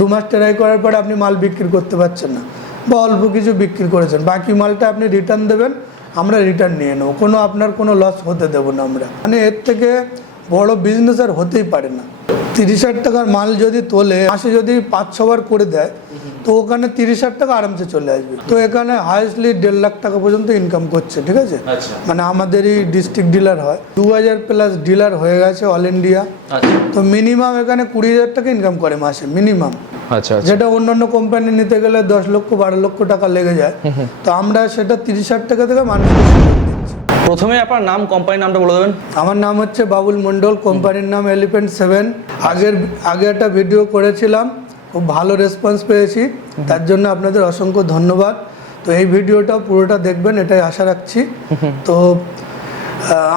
দু মাস ট্রাই করার পরে আপনি মাল বিক্রি করতে পারছেন না। বা অল্প কিছু বিক্রি করেছেন। বাকি মালটা আপনি রিটার্ন দেবেন, আমরা রিটার্ন নিয়ে নেব। কোনো আপনার কোনো লস হতে দেব না আমরা। মানে এর থেকে বড় বিজনেস আর হতেই পারে না। তিরিশ হাজার টাকার মাল যদি তোলে, মাসে যদি পাঁচ, ছবার করে দেয় তো ওখানে তিরিশ হাজার টাকা আরামসে চলে আসবে। তো এখানে হায়েস্টলি দেড় লাখ টাকা পর্যন্ত ইনকাম করছে ঠিক আছে? আচ্ছা। মানে আমাদেরই ডিস্ট্রিক্ট ডিলার হয়। দু হাজার প্লাস ডিলার হয়ে গেছে অল ইন্ডিয়া আচ্ছা। তো মিনিমাম এখানে কুড়ি হাজার টাকা ইনকাম করে মাসে মিনিমাম আচ্ছা আচ্ছা। যেটা অন্যান্য কোম্পানি নিতে গেলে দশ লক্ষ বারো লক্ষ টাকা লেগে যায়। তো আমরা সেটা তিরিশ হাজার টাকা থেকে মানুষকে দিচ্ছি প্রথমে আপনার নাম কোম্পানির নামটা বলে দেবেন। আমার নাম হচ্ছে বাবুল মন্ডল কোম্পানির নাম এলিফেন্ট সেভেন আগের আগে একটা ভিডিও করেছিলাম। খুব ভালো রেসপন্স পেয়েছি। তার জন্য আপনাদের অসংখ্য ধন্যবাদ। তো এই ভিডিওটা পুরোটা দেখবেন এটাই আশা রাখছি। তো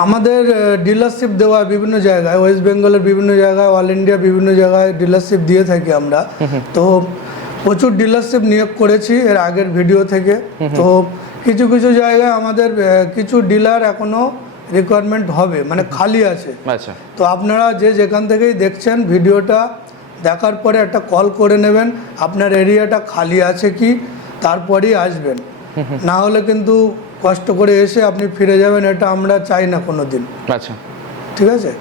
আমাদের ডিলারশিপ দেওয়া বিভিন্ন জায়গায় ওয়েস্ট বেঙ্গলের বিভিন্ন জায়গায় অল ইন্ডিয়া বিভিন্ন জায়গায় ডিলারশিপ দিয়ে থাকি আমরা। তো প্রচুর ডিলারশিপ নিয়োগ করেছি এর আগের ভিডিও থেকে। তো কিছু কিছু জায়গায় আমাদের কিছু ডিলার এখনও রিকোয়ারমেন্ট হবে মানে খালি আছে। আচ্ছা। তো আপনারা যে যেখান থেকেই দেখছেন ভিডিওটা দেখার পরে একটা কল করে নেবেন আপনার এরিয়াটা খালি আছে কি? তারপরেই আসবেন। না হলে কিন্তু কষ্ট করে এসে আপনি ফিরে যাবেন এটা আমরা চাই না কোনো দিন আচ্ছা। ঠিক আছে?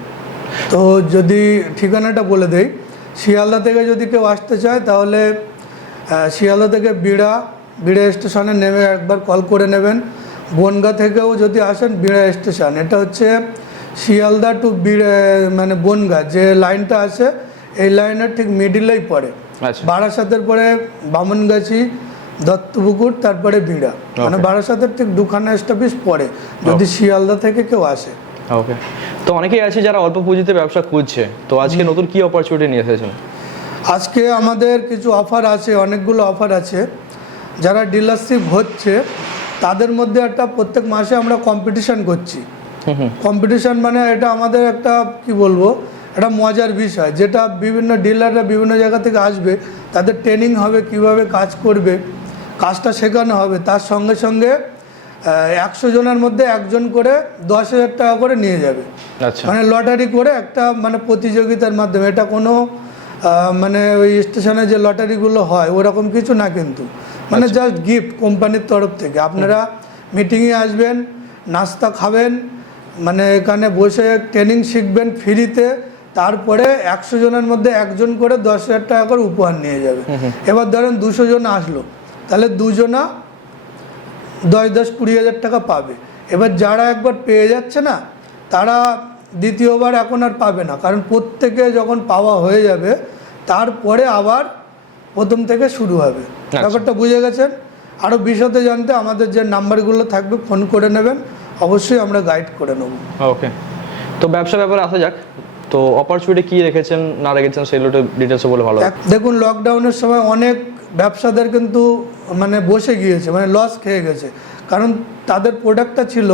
তো যদি ঠিকানাটা বলে দেই শিয়ালদা থেকে যদি কেউ আসতে চায় তাহলে শিয়ালদা থেকে বিড়া বিড়া স্টেশনে নেমে একবার কল করে নেবেন। বনগা থেকেও যদি আসেন বিড়া স্টেশন। এটা হচ্ছে শিয়ালদা টু বিড়া মানে বনগা যে লাইনটা আছে এই লাইনের ঠিক মিডিলেই পড়ে। আচ্ছা। বারাসাতের পরে বামনগাছি দত্তপুকুর তারপরে বিড়া মানে বারাসাতের ঠিক দুখানা স্টপেজ পড়ে যদি শিয়ালদা থেকে কেউ আসে। ওকে তো অনেকেই আছে যারা অল্প পুঁজিতে ব্যবসা খুঁজছে। তো আজকে নতুন কি অপরচুনিটি নিয়ে এসেছেন? আজকে আমাদের কিছু অফার আছে অনেকগুলো অফার আছে। যারা ডিলারশিপ হচ্ছে তাদের মধ্যে একটা প্রত্যেক মাসে আমরা কম্পিটিশন করছি। কম্পিটিশন মানে এটা আমাদের একটা কি বলব একটা মজার বিষয় যেটা বিভিন্ন ডিলাররা বিভিন্ন জায়গা থেকে আসবে তাদের ট্রেনিং হবে কীভাবে কাজ করবে কাজটা শেখানো হবে। তার সঙ্গে সঙ্গে একশো জনের মধ্যে একজন করে দশ হাজার টাকা করে নিয়ে যাবে। আচ্ছা। মানে লটারি করে একটা মানে প্রতিযোগিতার মাধ্যমে। এটা কোনো মানে ওই স্টেশনে যে লটারিগুলো হয় ওরকম কিছু না কিন্তু। মানে জাস্ট গিফট কোম্পানির তরফ থেকে। আপনারা মিটিংয়ে আসবেন নাস্তা খাবেন মানে এখানে বসে ট্রেনিং শিখবেন ফ্রিতে তারপরে একশো জনের মধ্যে একজন করে দশ হাজার টাকা করে উপহার নিয়ে যাবে। এবার ধরেন দুশো জন আসলো তাহলে দুজনা দশ দশ কুড়ি হাজার টাকা পাবে। এবার যারা একবার পেয়ে যাচ্ছে না তারা দ্বিতীয়বার এখন আর পাবে না কারণ প্রত্যেকে যখন পাওয়া হয়ে যাবে তারপরে আবার প্রথম থেকে শুরু হবে। ব্যাপারটা বুঝে গেছেন? আরও বিশদে জানতে আমাদের যে নাম্বারগুলো থাকবে ফোন করে নেবেন। অবশ্যই আমরা গাইড করে নেব। ওকে। তো ব্যবসা ব্যাপারে আসা যাক। তো অপরচুনিটি কি রেখেছেন, না রেখেছেন সেগুলো ডিটেলসে বলে ভালো। দেখুন লকডাউনের সময় অনেক ব্যবসাদার কিন্তু মানে বসে গিয়েছে মানে লস খেয়ে গেছে। কারণ তাদের প্রোডাক্টটা ছিল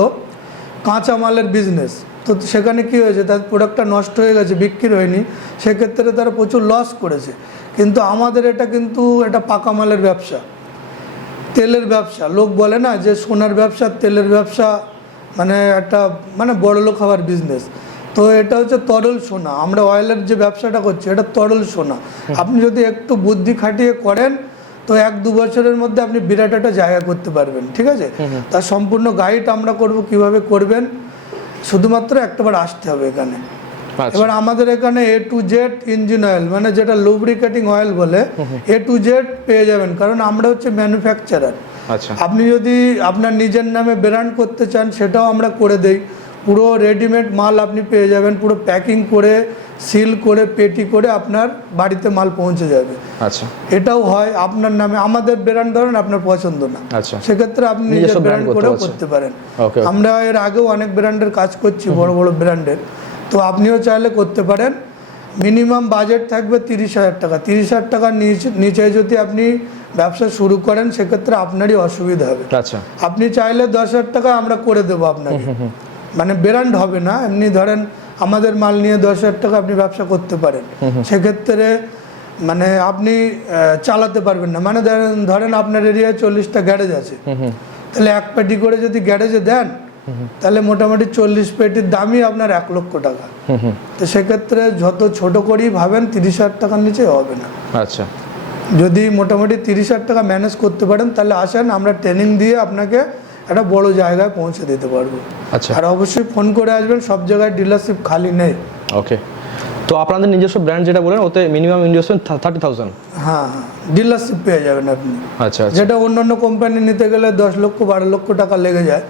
কাঁচা মালের বিজনেস তো সেখানে কি হয়েছে তাদের প্রোডাক্টটা নষ্ট হয়ে গেছে, বিক্রি হয়নি, সেক্ষেত্রে তারা প্রচুর লস করেছে। কিন্তু আমাদের এটা কিন্তু, এটা পাকা মালের ব্যবসা। তেলের ব্যবসা, লোক বলে না যে সোনার ব্যবসা, তেলের ব্যবসা মানে একটা মানে বড় লোক হওয়ার বিজনেস তো এটা হচ্ছে তরল সোনা। আমরা অয়েলের যে ব্যবসাটা করছি এটা তরল সোনা। আপনি যদি একটু বুদ্ধি খাটিয়ে করেন তো এক দু বছরের মধ্যে আপনি বিরাট একটা জায়গা করতে পারবেন ঠিক আছে? তার সম্পূর্ণ গাইড আমরা করব কীভাবে করবেন। শুধুমাত্র একটাবার আসতে হবে এখানে। আচ্ছা। এবার আমাদের এখানে A to Z engine oil মানে যেটা লুব্রিকেটিং অয়েল বলে এ টু জেড পেয়ে যাবেন কারণ আমরা হচ্ছে ম্যানুফ্যাকচারার আচ্ছা। আপনি যদি আপনার নিজের নামে ব্র্যান্ড করতে চান সেটাও আমরা করে দেই। পুরো রেডিমেড মাল আপনি পেয়ে যাবেন পুরো প্যাকিং করে সিল করে পেটি করে আপনার বাড়িতে মাল পৌঁছে যাবে। আচ্ছা। এটাও হয় আপনার নামে আমাদের ব্র্যান্ড ধরেন আপনার পছন্দ না। আচ্ছা। সেক্ষেত্রে আপনি নিজের ব্র্যান্ড করেও করতে পারেন। আমরা এর আগেও অনেক ব্র্যান্ডের কাজ করছি বড় বড় ব্র্যান্ডের তো আপনিও চাইলে করতে পারেন। মিনিমাম বাজেট থাকবে তিরিশ হাজার টাকা। তিরিশ হাজার টাকার নিচে নিচে যদি আপনি ব্যবসা শুরু করেন সেক্ষেত্রে আপনারই অসুবিধা হবে। আচ্ছা। আপনি চাইলে দশ হাজার টাকা আমরা করে দেবো আপনাকে। মানে ব্র্যান্ড হবে না এমনি ধরেন আমাদের মাল নিয়ে দশ হাজার টাকা আপনি ব্যবসা করতে পারেন। সেক্ষেত্রে মানে আপনি চালাতে পারবেন না। মানে ধরেন ধরেন আপনার এরিয়ায় চল্লিশটা গ্যারেজ আছে। তাহলে এক পেটি করে যদি গ্যারেজে দেন তাহলে মোটামুটি চল্লিশ পেটির দামই আপনার এক লক্ষ টাকা। তো সেক্ষেত্রে যত ছোট করেই ভাবেন তিরিশ হাজার টাকার নিচে হবে না। আচ্ছা। যদি মোটামুটি তিরিশ হাজার টাকা ম্যানেজ করতে পারেন তাহলে আসেন আমরা ট্রেনিং দিয়ে আপনাকে একটা বড় জায়গায় পৌঁছে দিতে পারব। আচ্ছা। আর অবশ্যই ফোন করে আসবেন সব জায়গায় ডিলারশিপ খালি নেই। ওকে। তো আপনাদের নিজস্ব ব্র্যান্ড যেটা বলেন ওতে মিনিমাম ইনভেস্টমেন্ট থার্টি থাউজেন্ড হ্যাঁ হ্যাঁ। ডিলারশিপ পেয়ে যাবেন আপনি। আচ্ছা আচ্ছা। যেটা অন্য অন্য কোম্পানি নিতে গেলে দশ লক্ষ বারো লক্ষ টাকা লেগে যায়।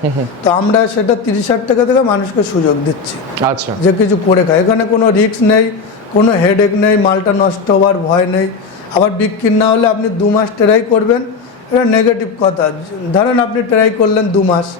তো আমরা সেটা তিরিশ হাজার টাকা থেকে মানুষকে সুযোগ দিচ্ছি। আচ্ছা। যে কিছু করে খায়। এখানে কোনো রিস্ক নেই কোনো হেডেক নেই মালটা নষ্ট হওয়ার ভয় নেই। আবার বিক্রি না হলে আপনি দু মাস ট্রাই করবেন এটা নেগেটিভ কথা। ধরেন আপনি ট্রাই করলেন দু মাস।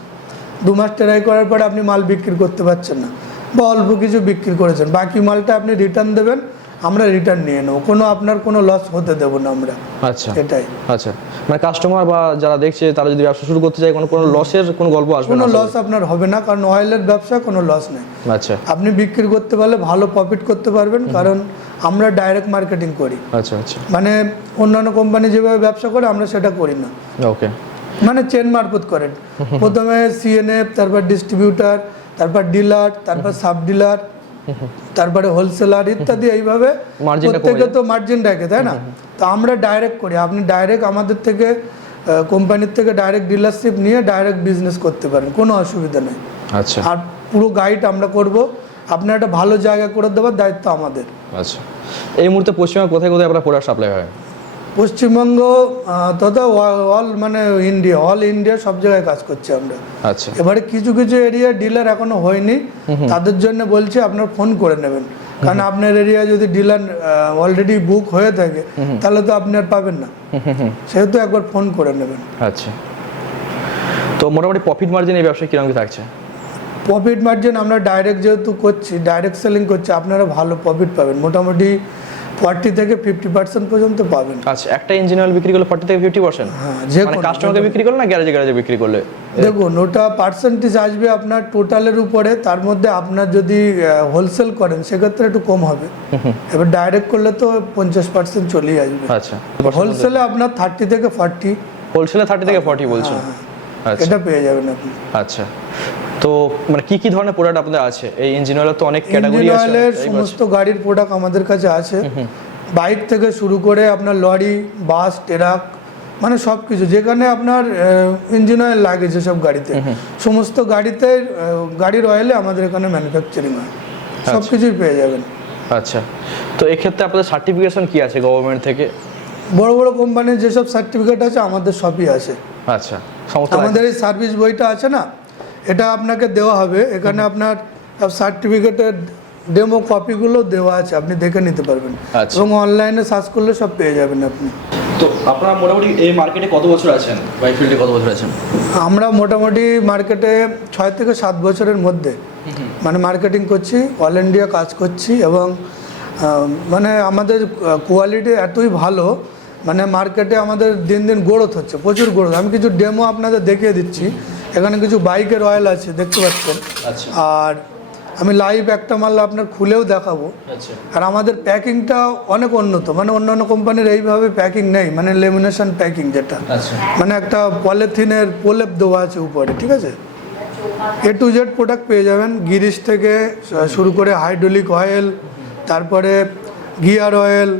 দু মাস ট্রাই করার পরে আপনি মাল বিক্রি করতে পারছেন না। বা অল্প কিছু বিক্রি করেছেন। বাকি মালটা আপনি রিটার্ন দেবেন। আমরা রিটার্ন নিয়ে নেব। কোনো আপনার কোনো লস হতে দেবো না আমরা। আচ্ছা। এটাই। আচ্ছা। মানে কাস্টমার বা যারা দেখছে তারা যদি ব্যবসা শুরু করতে চায় কোনো কোনো লসের কোনো গল্প আসবে কোনো লস আপনার হবে না কারণ অয়েলের ব্যবসা কোনো লস নেই। আচ্ছা। আপনি বিক্রি করতে পারলে ভালো প্রফিট করতে পারবেন কারণ আমরা ডাইরেক্ট মার্কেটিং করি। আচ্ছা আচ্ছা। মানে অন্যান্য কোম্পানি যেভাবে ব্যবসা করে আমরা সেটা করি না। ওকে। মানে চেন মারফত করেন। প্রথমে সিএনএফ তারপর ডিস্ট্রিবিউটার তারপর ডিলার তারপর সাব ডিলার তারপরে হোলসেলার ইত্যাদি এইভাবে প্রত্যেকে তো মার্জিন রাখে তাই না? তো আমরা ডাইরেক্ট করি। আপনি ডাইরেক্ট আমাদের থেকে কোম্পানির থেকে ডাইরেক্ট ডিলারশিপ নিয়ে ডাইরেক্ট বিজনেস করতে পারেন। কোনো অসুবিধা নেই। আচ্ছা। আর পুরো গাইড আমরা করব। আপনার একটা ভালো জায়গা করে দেওয়ার দায়িত্ব আমাদের। আচ্ছা। এই মুহূর্তে পশ্চিমবঙ্গে কোথায় কোথায় আপনার প্রোডাক্ট সাপ্লাই হয়? পশ্চিমবঙ্গ তথা অল মানে ইন্ডিয়া অল ইন্ডিয়া সব জায়গায় কাজ করছি আমরা। আচ্ছা। এবারে কিছু কিছু এরিয়া ডিলার এখনও হয়নি। তাদের জন্য বলছি আপনার ফোন করে নেবেন। কারণ আপনার এরিয়া যদি ডিলার অলরেডি বুক হয়ে থাকে তাহলে তো আপনি আর পাবেন না। সেহেতু একবার ফোন করে নেবেন। আচ্ছা। তো মোটামুটি প্রফিট মার্জিন এই ব্যবসায় কীরকম থাকছে? প্রফিট মার্জিন আমরা ডাইরেক্ট যেহেতু করছি ডাইরেক্ট সেলিং করছি আপনারা ভালো প্রফিট পাবেন। মোটামুটি ফর্টি থেকে ফিফটি পার্সেন্ট পর্যন্ত পাবেন। আচ্ছা একটা ইঞ্জিন অয়েল বিক্রি করলে ফর্টি থেকে ফিফটি পার্সেন্ট? হ্যাঁ যে মানে কোনো- কাস্টমারকে বিক্রি করলে না গ্যারেজে গ্যারেজে বিক্রি করলে? দেখুন ওটা পার্সেন্টেজ আসবে আপনার টোটালের উপরে তার মধ্যে আপনার যদি হোলসেল করেন সেক্ষেত্রে একটু কম হবে। এবার ডাইরেক্ট করলে তো পঞ্চাশ পার্সেন্ট চলেই আসবে। আচ্ছা হোলসেলে আপনার থার্টি থেকে ফর্টি হোলসেলে থার্টি থেকে ফর্টি বলছেন? আচ্ছা। এটা পেয়ে যাবেন আপনি। আচ্ছা। তো মানে কি কি ধরনের প্রোডাক্ট আপনাদের আছে? এই ইঞ্জিন অয়েলের তো অনেক ক্যাটাগরি আছে। অয়েলের সমস্ত গাড়ির প্রোডাক্ট আমাদের কাছে আছে। বাইক থেকে শুরু করে আপনার লরি বাস ট্রাক মানে সব কিছু যেখানে আপনার ইঞ্জিন অয়েল লাগে যেসব গাড়িতে। সমস্ত গাড়িতে গাড়ির অয়েলে আমাদের এখানে ম্যানুফ্যাকচারিং হয়। সব কিছুই পেয়ে যাবেন। আচ্ছা। তো এক্ষেত্রে আপনাদের সার্টিফিকেশন কি আছে গভর্নমেন্ট থেকে? বড় বড় কোম্পানির যেসব সার্টিফিকেট আছে আমাদের সবই আছে। আচ্ছা। সমস্ত আমাদের এই সার্ভিস বইটা আছে না? এটা আপনাকে দেওয়া হবে। এখানে আপনার সার্টিফিকেটের ডেমো কপিগুলো দেওয়া আছে আপনি দেখে নিতে পারবেন। আচ্ছা। এবং অনলাইনে সার্চ করলে সব পেয়ে যাবেন আপনি। তো আপনারা মোটামুটি এই মার্কেটে কত বছর আছেন? ফিল্ডে কত বছর আছেন? আমরা মোটামুটি মার্কেটে ছয় থেকে সাত বছরের মধ্যে মানে মার্কেটিং করছি অল ইন্ডিয়া কাজ করছি এবং মানে আমাদের কোয়ালিটি এতই ভালো মানে মার্কেটে আমাদের দিন দিন গ্রোথ হচ্ছে প্রচুর গ্রোথ আমি কিছু ডেমো আপনাদের দেখিয়ে দিচ্ছি। এখানে কিছু বাইকের অয়েল আছে দেখতে পাচ্ছেন। আচ্ছা। আর আমি লাইভ একটা মাল আপনার খুলেও দেখাবো। আচ্ছা। আর আমাদের প্যাকিংটা অনেক উন্নত মানে অন্যান্য কোম্পানির এইভাবে প্যাকিং নেই মানে লেমিনেশন প্যাকিং যেটা। আচ্ছা। মানে একটা পলিথিনের প্রলেপ দেওয়া আছে উপরে ঠিক আছে? এ টু জেড প্রোডাক্ট পেয়ে যাবেন গিরিশ থেকে শুরু করে হাইড্রোলিক অয়েল তারপরে গিয়ার অয়েল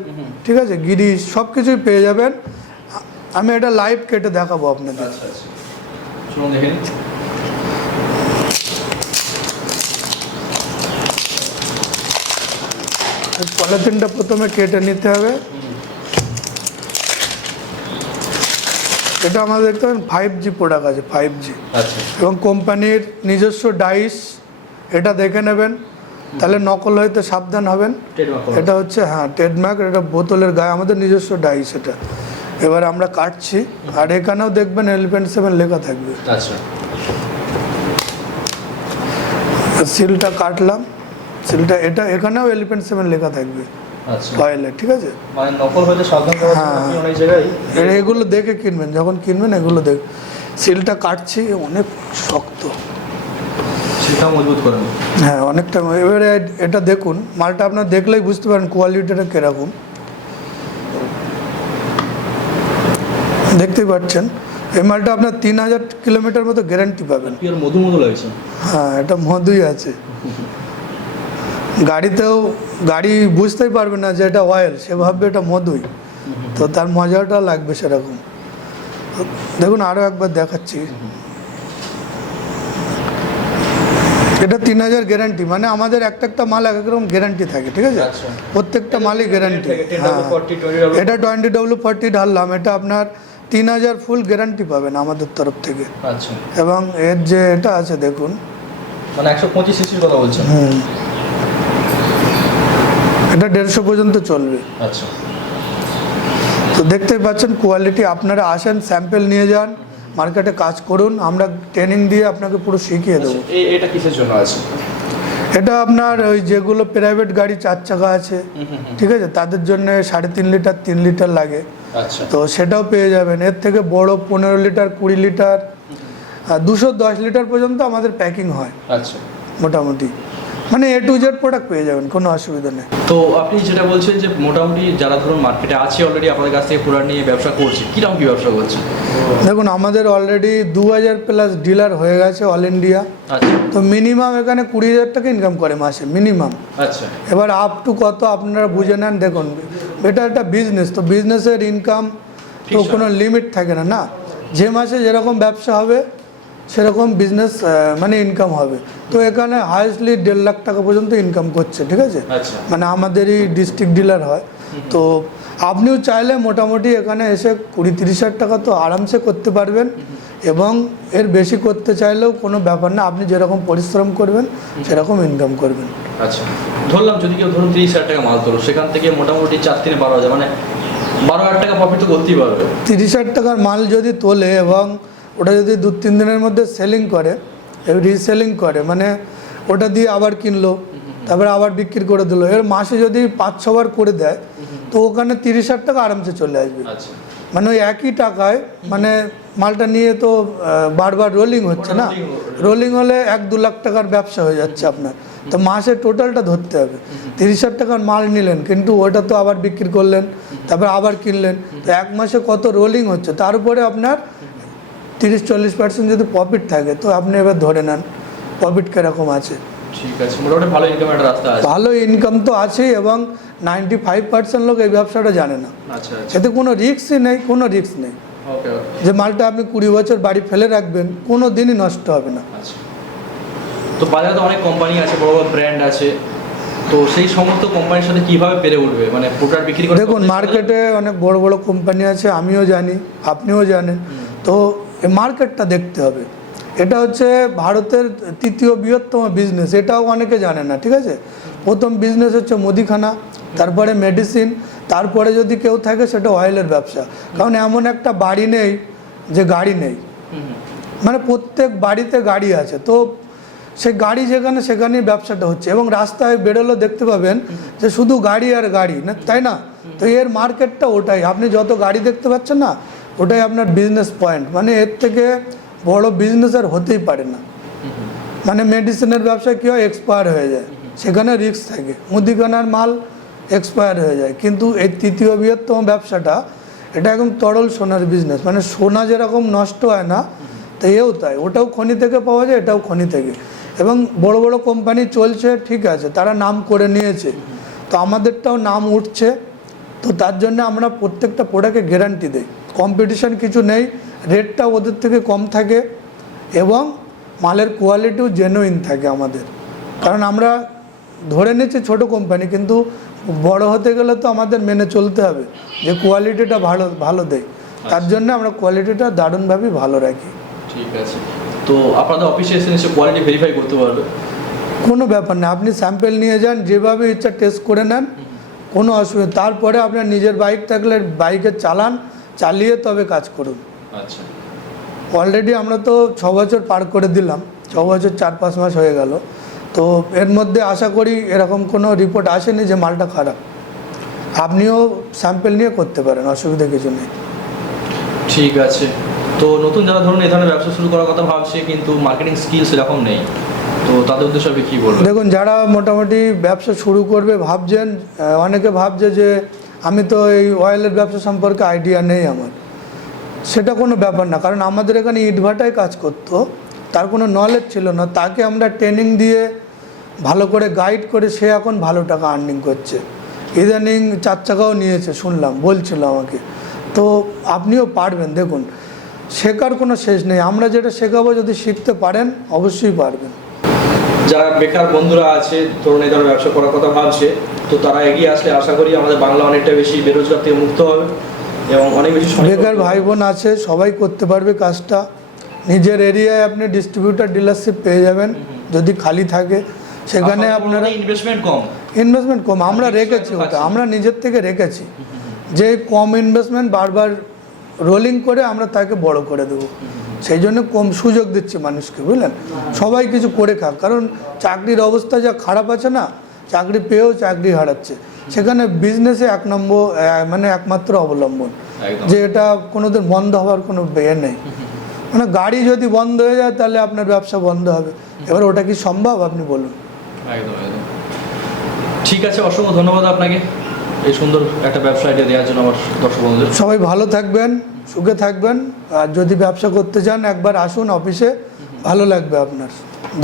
ঠিক আছে? গিরিশ সব কিছুই পেয়ে যাবেন। আমি এটা লাইভ কেটে দেখাবো আপনাদের। আচ্ছা দেখেন পলিথিনটা প্রথমে কেটে নিতে হবে এটা আমাদের দেখতে পাবেন ফাইভ জি প্রোডাক্ট আছে ফাইভ জি এবং কোম্পানির নিজস্ব ডাইস এটা দেখে নেবেন তাহলে নকল হইতে সাবধান হবেন এটা হচ্ছে হ্যাঁ ট্রেডমার্ক এটা বোতলের গায়ে আমাদের নিজস্ব ডাইস এটা এবার আমরা কাটছি আর এখানেও দেখবেন এলিফেন্ট সেভেন লেখা থাকবে। আচ্ছা। সিলটা কাটলাম সিলটা এটা এখানেও এলিফেন্ট সেভেন লেখা থাকবে। আচ্ছা। ঠিক আছে? মানে হ্যাঁ। এগুলো দেখে কিনবেন যখন কিনবেন এগুলো দেখ সিলটা কাটছি অনেক শক্ত। সেটা মজবুত করেন। হ্যাঁ অনেকটা এবারে এটা দেখুন মালটা আপনার দেখলেই বুঝতে পারেন কোয়ালিটিটা কীরকম। দেখতেই পাচ্ছেন। এই মালটা আপনার তিন হাজার কিলোমিটার মতো গ্যারান্টি পাবেন। মধু মধু লাগছে? হ্যাঁ এটা মধুই আছে। গাড়িতেও গাড়ি বুঝতেই পারবে না যে এটা অয়েল সে ভাববে এটা মধুই। তো তার মজাটা লাগবে সেরকম। দেখুন আরও একবার দেখাচ্ছি। এটা তিন হাজার গ্যারান্টি মানে আমাদের একটা একটা মাল এক এক রকম গ্যারান্টি থাকে ঠিক আছে? আচ্ছা। প্রত্যেকটা মালই গ্যারান্টি থাকে, 10W40, 20W এটা টোয়েন্টি ডব্লিউ ফর্টি ঢাললাম এটা আপনার তিন হাজার ফুল গ্যারান্টি পাবেন আমাদের তরফ থেকে। আচ্ছা। এবং এর যে এটা আছে দেখুন। মানে একশো পঁচিশ সিসির কথা বলছেন? হুম। এটা দেড়শো পর্যন্ত চলবে। আচ্ছা। তো দেখতেই পাচ্ছেন কোয়ালিটি আপনারা আসেন স্যাম্পেল নিয়ে যান মার্কেটে কাজ করুন আমরা ট্রেনিং দিয়ে আপনাকে পুরো শিখিয়ে দেবো। এটা কিসের জন্য আছে? এটা আপনার ওই যেগুলো প্রাইভেট গাড়ি চার চাকা আছে ঠিক আছে? তাদের জন্য সাড়ে তিন লিটার তিন লিটার লাগে। আচ্ছা। তো সেটাও পেয়ে যাবেন। এর থেকে বড় পনেরো লিটার কুড়ি লিটার দুশো দশ লিটার পর্যন্ত আমাদের প্যাকিং হয়। আচ্ছা। মোটামুটি। মানে এ টু জেড প্রোডাক্ট পেয়ে যাবেন কোনো অসুবিধা নেই। তো আপনি যেটা বলছেন যে মোটামুটি যারা ধরুন মার্কেটে আছে অলরেডি আপনাদের কাছ থেকে প্রোডাক্ট নিয়ে ব্যবসা করছে কীরকম কি ব্যবসা করছে? দেখুন আমাদের অলরেডি দু হাজার প্লাস ডিলার হয়ে গেছে অল ইন্ডিয়া আচ্ছা। তো মিনিমাম এখানে কুড়ি হাজার টাকা ইনকাম করে মাসে মিনিমাম আচ্ছা। এবার আপ টু কত আপনারা বুঝে নেন দেখুন এটা একটা বিজনেস তো বিজনেসের ইনকাম তো কোনো লিমিট থাকে না না? যে মাসে যেরকম ব্যবসা হবে সেরকম বিজনেস মানে ইনকাম হবে। তো এখানে হায়েস্টলি দেড় লাখ টাকা পর্যন্ত ইনকাম করছে ঠিক আছে? আচ্ছা। মানে আমাদেরই ডিস্ট্রিক্ট ডিলার হয়। তো আপনিও চাইলে মোটামুটি এখানে এসে কুড়ি তিরিশ হাজার টাকা তো আরামসে করতে পারবেন এবং এর বেশি করতে চাইলেও কোনো ব্যাপার না আপনি যেরকম পরিশ্রম করবেন সেরকম ইনকাম করবেন। আচ্ছা। ধরলাম যদি কেউ ধরুন তিরিশ হাজার টাকা মাল তোলো সেখান থেকে মোটামুটি চার তিনে বারো হাজার মানে বারো হাজার টাকা প্রফিট তো করতেই পারবে। তিরিশ হাজার টাকার মাল যদি তোলে এবং ওটা যদি দু তিন দিনের মধ্যে সেলিং করে রিসেলিং করে মানে ওটা দিয়ে আবার কিনলো তারপরে আবার বিক্রি করে দিলো। এর মাসে যদি পাঁচ ছবার করে দেয় তো ওখানে তিরিশ হাজার টাকা আরামসে চলে আসবে। আচ্ছা। মানে ওই একই টাকায় মানে মালটা নিয়ে তো বারবার রোলিং হচ্ছে না। রোলিং হলে এক দু লাখ টাকার ব্যবসা হয়ে যাচ্ছে আপনার। তো মাসে টোটালটা ধরতে হবে। তিরিশ হাজার টাকার মাল নিলেন কিন্তু ওটা তো আবার বিক্রি করলেন তারপর আবার কিনলেন। তো এক মাসে কত রোলিং হচ্ছে তার উপরে আপনার তিরিশ চল্লিশ পার্সেন্ট যদি প্রফিট থাকে তো আপনি এবার ধরে নেন প্রফিট কীরকম আছে? ভালো ইনকাম তো আছেই এবং নাইনটি ফাইভ পার্সেন্ট লোক এই ব্যবসাটা জানে না। আচ্ছা আচ্ছা। এতে কোনো রিস্কই নেই কোনো রিস্ক নেই। যে মালটা আপনি কুড়ি বছর বাড়ি ফেলে রাখবেন কোনো দিনই নষ্ট হবে না। আচ্ছা। তো বাজারে তো অনেক কোম্পানি আছে বড় বড় ব্র্যান্ড আছে। তো সেই সমস্ত কোম্পানির সাথে কীভাবে পেরে উঠবে? মানে প্রোডাক্ট বিক্রি করে দেখুন মার্কেটে অনেক বড় বড় কোম্পানি আছে আমিও জানি আপনিও জানেন। তো এই মার্কেটটা দেখতে হবে। এটা হচ্ছে ভারতের তৃতীয় বৃহত্তম বিজনেস এটাও অনেকে জানে না, ঠিক আছে? প্রথম বিজনেস হচ্ছে মুদিখানা, তারপরে মেডিসিন তারপরে যদি কেউ থাকে সেটা অয়েলের ব্যবসা। কারণ এমন একটা বাড়ি নেই যে গাড়ি নেই। মানে প্রত্যেক বাড়িতে গাড়ি আছে। তো সে গাড়ি যেখানে, সেখানেই ব্যবসাটা হচ্ছে। এবং রাস্তায় বেরোলে দেখতে পাবেন যে শুধু গাড়ি আর গাড়ি, না, তাই না? তো এর মার্কেটটা ওটাই। আপনি যত গাড়ি দেখতে পাচ্ছেন না ওটাই আপনার বিজনেস পয়েন্ট মানে এর থেকে বড় বিজনেস আর হতেই পারে না। মানে মেডিসিনের ব্যবসা কী হয়? এক্সপায়ার হয়ে যায়। সেখানে রিস্ক থাকে। মুদিখানার মাল এক্সপায়ার হয়ে যায়। কিন্তু এই তৃতীয় বৃহত্তম ব্যবসাটা, এটা একদম তরল সোনার বিজনেস মানে সোনা যেরকম নষ্ট হয় না তো এও তাই। ওটাও খনি থেকে পাওয়া যায়, এটাও খনি থেকে। এবং বড় বড় কোম্পানি চলছে, ঠিক আছে, তারা নাম করে নিয়েছে। তো আমাদেরটাও নাম উঠছে। তো তার জন্য আমরা প্রত্যেকটা প্রোডাক্টে গ্যারান্টি দিই। কম্পিটিশন কিছু নেই রেটটা ওদের থেকে কম থাকে এবং মালের কোয়ালিটিও জেনুইন থাকে আমাদের। কারণ আমরা ধরে নিচ্ছি ছোট কোম্পানি কিন্তু বড় হতে গেলে তো আমাদের মেনে চলতে হবে যে কোয়ালিটিটা ভালো ভালো দেয়। তার জন্য আমরা কোয়ালিটিটা দারুণভাবেই ভালো রাখি। ঠিক আছে। তো আপনাদের অফিসে এসে নিশ্চয় কোয়ালিটি ভেরিফাই করতে পারবে। কোনো ব্যাপার না আপনি স্যাম্পেল নিয়ে যান যেভাবে ইচ্ছা টেস্ট করে নেন কোনো অসুবিধা তারপরে আপনার নিজের বাইক থাকলে বাইকে চালান চালিয়ে তবে কাজ করুন। আচ্ছা। অলরেডি আমরা তো ছ বছর পার করে দিলাম ছ বছর চার পাঁচ মাস হয়ে গেল। তো এর মধ্যে আশা করি এরকম কোনো রিপোর্ট আসেনি যে মালটা খারাপ। আপনিও স্যাম্পেল নিয়ে করতে পারেন অসুবিধা কিছু নেই। ঠিক আছে। তো নতুন যারা ধরুন এই ধরনের ব্যবসা শুরু করার কথা ভাবছে কিন্তু মার্কেটিং স্কিল সেরকম নেই। তো তাদের উদ্দেশ্যে আপনি কী বলবেন? দেখুন যারা মোটামুটি ব্যবসা শুরু করবে ভাবছেন অনেকে ভাবছে যে আমি তো এই অয়েলের ব্যবসা সম্পর্কে আইডিয়া নেই আমার। সেটা কোনো ব্যাপার না, কারণ আমাদের এখানে ইটভাটায় কাজ করতো, তার কোনো নলেজ ছিল না, তাকে আমরা ট্রেনিং দিয়ে ভালো করে গাইড করে সে এখন ভালো টাকা আর্নিং করছে। ইদানিং চার চাকাও নিয়েছে, শুনলাম, বলছিল আমাকে। তো আপনিও পারবেন, দেখুন, শেখার কোনো শেষ নেই, আমরা যেটা শেখাবো যদি শিখতে পারেন, অবশ্যই পারবেন। যারা বেকার বন্ধুরা আছে ধরুন এই ধরনের ব্যবসা করার কথা ভাবছে তো তারা এগিয়ে আসলে আশা করি আমাদের বাংলা অনেকটা বেশি বেরোজগার থেকে মুক্ত হবে এবং অনেক বেশি বেকার ভাই বোন আছে সবাই করতে পারবে কাজটা। নিজের এরিয়ায় আপনি ডিস্ট্রিবিউটার ডিলারশিপ পেয়ে যাবেন যদি খালি থাকে। সেখানে আপনারা ইনভেস্টমেন্ট কম? ইনভেস্টমেন্ট কম আমরা রেখেছি ওটা আমরা নিজের থেকে রেখেছি। যে কম ইনভেস্টমেন্ট বারবার রোলিং করে আমরা তাকে বড় করে দেবো। সেই জন্য কম সুযোগ দিচ্ছে মানুষকে বুঝলেন? সবাই কিছু করে খাক কারণ চাকরির অবস্থা যা খারাপ আছে না চাকরি পেয়েও চাকরি হারাচ্ছে। সেখানে বিজনেসে এক নম্বর মানে একমাত্র অবলম্বন। যে এটা কোনোদিন বন্ধ হওয়ার কোনো বেয়ে নেই। মানে গাড়ি যদি বন্ধ হয়ে যায় তাহলে আপনার ব্যবসা বন্ধ হবে। এবার ওটা কি সম্ভব? আপনি বলুন। একদম একদম। ঠিক আছে অসংখ্য ধন্যবাদ আপনাকে। এই সুন্দর একটা ব্যবসা আইডিয়া দেওয়ার জন্য আমার দর্শক বন্ধুদের। সবাই ভালো থাকবেন সুখে থাকবেন আর যদি ব্যবসা করতে চান একবার আসুন অফিসে ভালো লাগবে আপনার।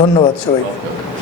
ধন্যবাদ সবাইকে। ওকে